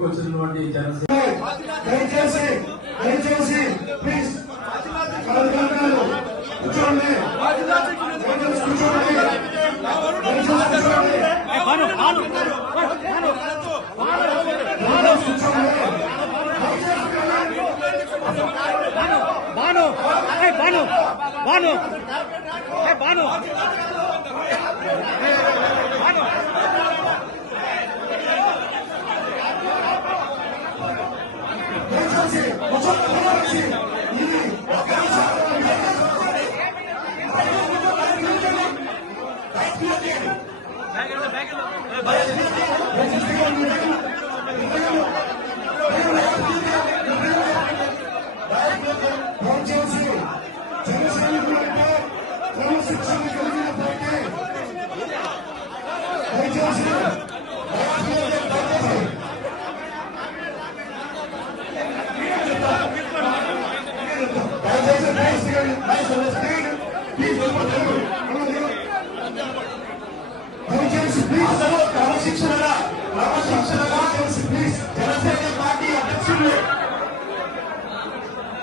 ఇక్కడికి వచ్చినటువంటి జనసేన దయచేసి ప్లీజ్ కూర్చోండి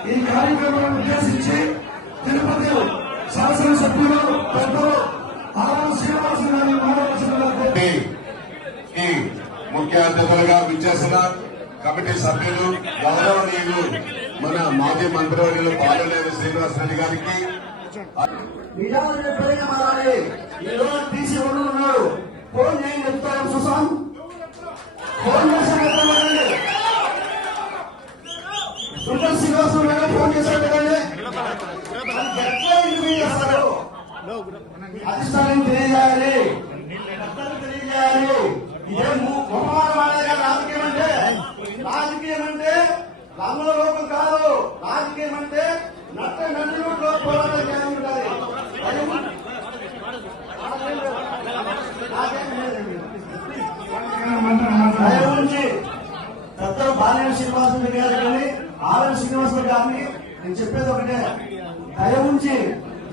ఈ కార్యక్రమాన్ని ఉద్దేశించి తిరుపతి శాసనసభ్యులు పెద్దలు ఆర్ఎం శ్రీనివాసరావు ముఖ్య అతిథులుగా విచ్చేసిన కమిటీ సభ్యులు గౌరవనీయులు మన మాజీ మంత్రివర్యులు పాలనేని శ్రీనివాసరెడ్డి గారికి ఉన్నాడు ఫోన్ నేను చెప్తాను సుశాంత్ ఫోన్ సుందర్ శ్రీనివాసరావు ఫోన్ చేశారు కదండి అధిష్టానం తెలియజేయాలి ఇదే మొహమాటమాడేగా రాజకీయం అంటే రంగుల లోపం కాదు. రాజకీయం అంటే నట్ట నన్ను పోరాటం చేయాలి. పెద్దలు బాలేని శ్రీనివాసరెడ్డి గారు కానీ ఆర్ఎం శ్రీనివాసరెడ్డి గారిని నేను చెప్పేది ఒకటే, దయ ఉంచి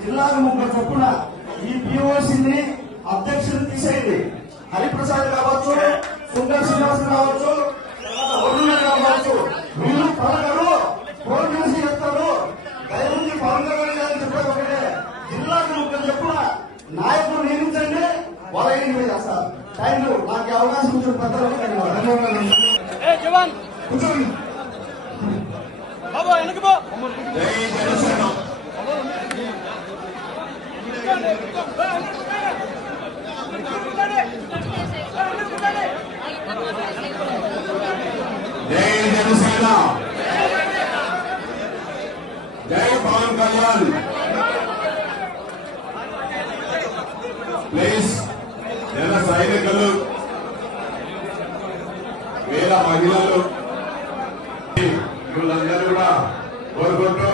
జిల్లాకు 30 చొప్పున ఈ పిఓసిని అధ్యక్షులు తీసేయండి. హరిప్రసాద్ కావచ్చు, సుందర్ శ్రీనివాస్ కావచ్చు, కావచ్చు, వీళ్ళు పలకరు ఫోన్ చేసి చెప్తారు. దయ ఉంచి పవన్ కళ్యాణ్ గారిని చెప్పేది ఒకటే, జిల్లాకు 30 చొప్పున నాయకులు నియమించండి. వాళ్ళని మీరు చేస్తారు. Thank you. నాకు అవకాశం ఇచ్చిన పెద్దలకు ధన్యవాదాలు. కూర్చోండి జై జనసేన, జై పవన్ కళ్యాణ్. ప్లీజ్ జన సైనికులు, వేల మహిళలు వీళ్ళందరూ కూడా కోరుకుంటూ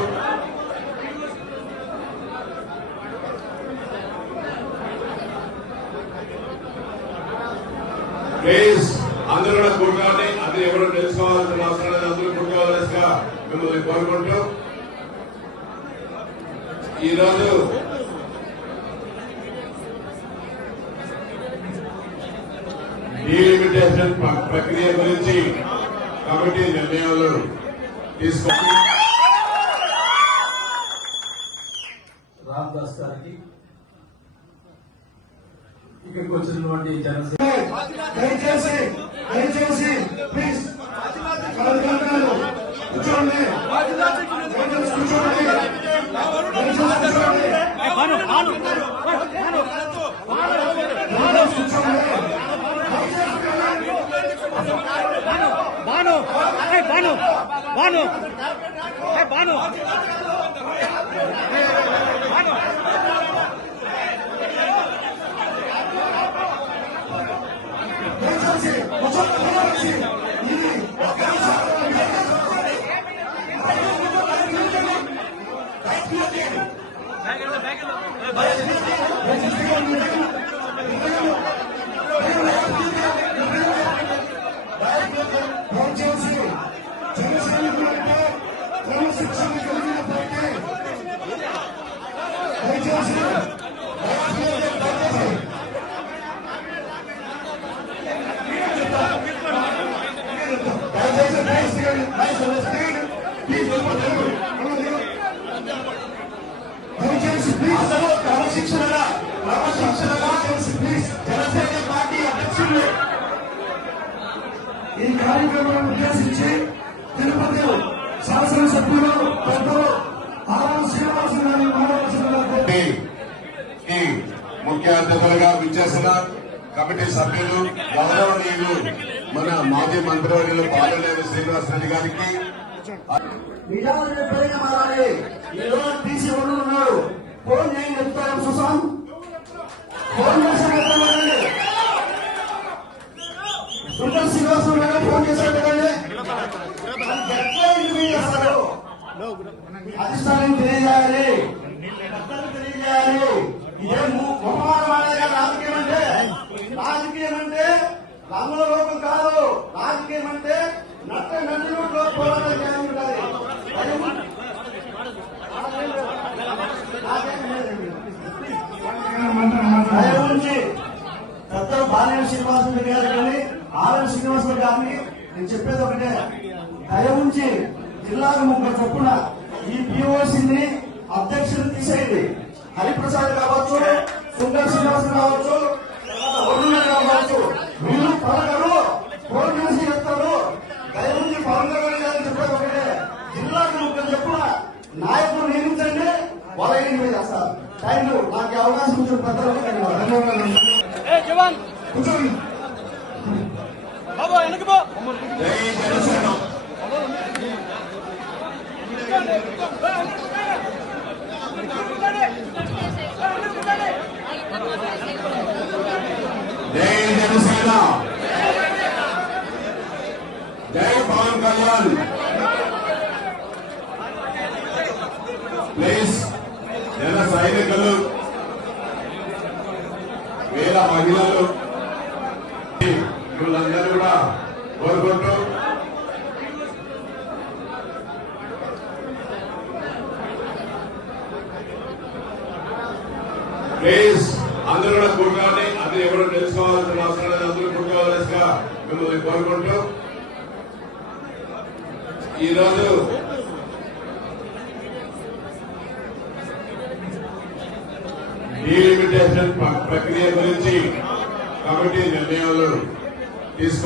ప్లీజ్ అందరూ కూడా కూర్చోండి. అది ఎవరు తెలుసుకోవాల్సిన అవసరం లేదు. అందరూ కూర్చోవాల్సిగా మిమ్మల్ని కోరుకుంటూ ఈరోజు డీలిమిటేషన్ ప్రక్రియ గురించి కమిటీ నిర్ణయాలు తీసుకొని రామదాస్ గారికి ఇక్కడికి వచ్చినటువంటి జనసేన దయచేసి ప్లీజ్ కూర్చోండి అసలు క్రమశిక్షణగా జనసేన పార్టీ అధ్యక్షులు ఈ కార్యక్రమాన్ని ఉద్దేశించి తిరుపతి శాసనసభ్యులు పెద్దలు ఆర్ఎం శ్రీనివాస గారిని మాట్లాడుతున్నారు. ఈ ముఖ్య అతిథులుగా విచ్చేసిన కమిటీ సభ్యులు గౌరవనీయులు మన మాజీ మంత్రివర్యులు బాలనేని శ్రీనివాసరెడ్డి గారికి నిజాలు చెప్పేగా మారాలి. ఈ రోజు టీసీ ఉన్నాడు, ఫోన్ చేయండి చెప్తారు. సుశాం ఫోన్ చేశారు కదండి, సుందర్ శ్రీనివాసరావు గారు ఫోన్ చేశారు కదండి. ఎట్లా ఇంటిమీ చేస్తారు? అధిష్టానం తెలియజేయాలి, తెలియజేయాలి. ఇదే ముఖమానమానగా రాజకీయం అంటే రంగుల లోపం కాదు. రాజకీయం అంటే నడిలో పోరాటం చేయాలి ఉండాలి. దయవుంచి పెద్దలు బాలనేని శ్రీనివాసరెడ్డి గారు కానీ ఆర్ఎం శ్రీనివాసరెడ్డి గారిని నేను చెప్పేది ఒకటే, దయవుంచి జిల్లాకు 3 చొప్పున ఈ పిఓసిని అధ్యక్షులు తీసేయండి. హరిప్రసాద్ కావచ్చు, సుందర్ శ్రీనివాస్ కావచ్చు, కావచ్చు, వీళ్ళు పలకరు, ఫోన్ చేసి చెప్తారు. దయవుంచి పవన్ కళ్యాణ్ గారిని చెప్పేది ఒకటే, జిల్లాకు 3 చొప్పున నాయకులు నియమించండి, వాళ్ళ మీద చేస్తారు. Thank you. నాకు అవకాశం ఇచ్చిన పెద్దలకు ధన్యవాదాలు. కూర్చోండి. జై జనసేన జై జనసేన జై పవన్ కళ్యాణ్. ప్లీజ్ జన సైనికులు, వేల మహిళలు వీళ్ళందరూ కూడా కోరుకుంటూ ప్లీజ్ అందరూ కూడా కూర్చోండి. అది ఎవరు తెలుసుకోవాల్సిన అవసరం లేదు, అందరూ కూర్చోవాల్సిగా మిమ్మల్ని కోరుకుంటూ ఈరోజు డీలిమిటేషన్ ప్రక్రియ గురించి కమిటీ నిర్ణయాలు తీసుకు